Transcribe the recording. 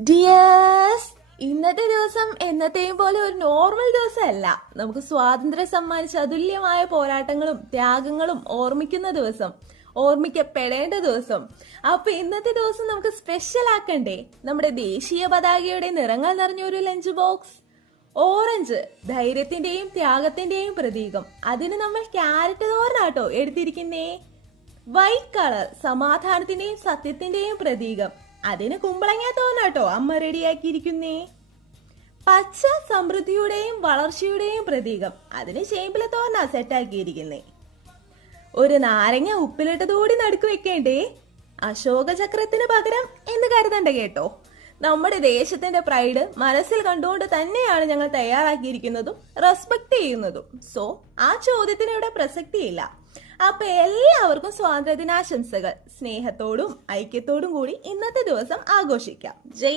Dears, ഇന്നത്തെ ദിവസം എന്നത്തെയും പോലെ ഒരു നോർമൽ ദിവസമല്ല. നമുക്ക് സ്വാതന്ത്ര്യം സമ്മാനിച്ച അതുല്യമായ പോരാട്ടങ്ങളും ത്യാഗങ്ങളും ഓർമ്മിക്കുന്ന ദിവസം, ഓർമ്മിക്കപ്പെടേണ്ട ദിവസം. അപ്പൊ ഇന്നത്തെ ദിവസം നമുക്ക് സ്പെഷ്യൽ ആക്കണ്ടേ? നമ്മുടെ ദേശീയ പതാകയുടെ നിറങ്ങൾ നിറഞ്ഞ ഒരു ലഞ്ച് ബോക്സ്. ഓറഞ്ച് ധൈര്യത്തിന്റെയും ത്യാഗത്തിന്റെയും പ്രതീകം. അതിന് നമ്മൾ ക്യാരറ്റ് തോരനാട്ടോ എടുത്തിരിക്കുന്നേ. വൈറ്റ് കളർ സമാധാനത്തിന്റെയും സത്യത്തിന്റെയും പ്രതീകം. അതിന് കുമ്പളങ്ങ തോന്നാട്ടോ അമ്മ റെഡിയാക്കിയിരിക്കുന്നേ. പച്ച സമൃദ്ധിയുടെയും വളർച്ചയുടെയും പ്രതീകം. അതിന് ചേമ്പില തോന്നാ സെറ്റാക്കിയിരിക്കുന്നേ. ഒരു നാരങ്ങ ഉപ്പിലിട്ടതോടി നടുക്ക് വെക്കേണ്ടേ. അശോക ചക്രത്തിന് പകരം എന്ന് കരുതണ്ട കേട്ടോ. നമ്മുടെ ദേശത്തിന്റെ പ്രൈഡ് മനസ്സിൽ കണ്ടുകൊണ്ട് തന്നെയാണ് ഞങ്ങൾ തയ്യാറാക്കിയിരിക്കുന്നതും റെസ്പെക്ട് ചെയ്യുന്നതും. സോ ആ ചോദ്യത്തിന് ഇവിടെ പ്രസക്തിയില്ല. അപ്പൊ എല്ലാവർക്കും സ്വാതന്ത്ര്യ ദിനാശംസകൾ. സ്നേഹത്തോടും ഐക്യത്തോടും കൂടി ഇന്നത്തെ ദിവസം ആഘോഷിക്കാം. ജയ്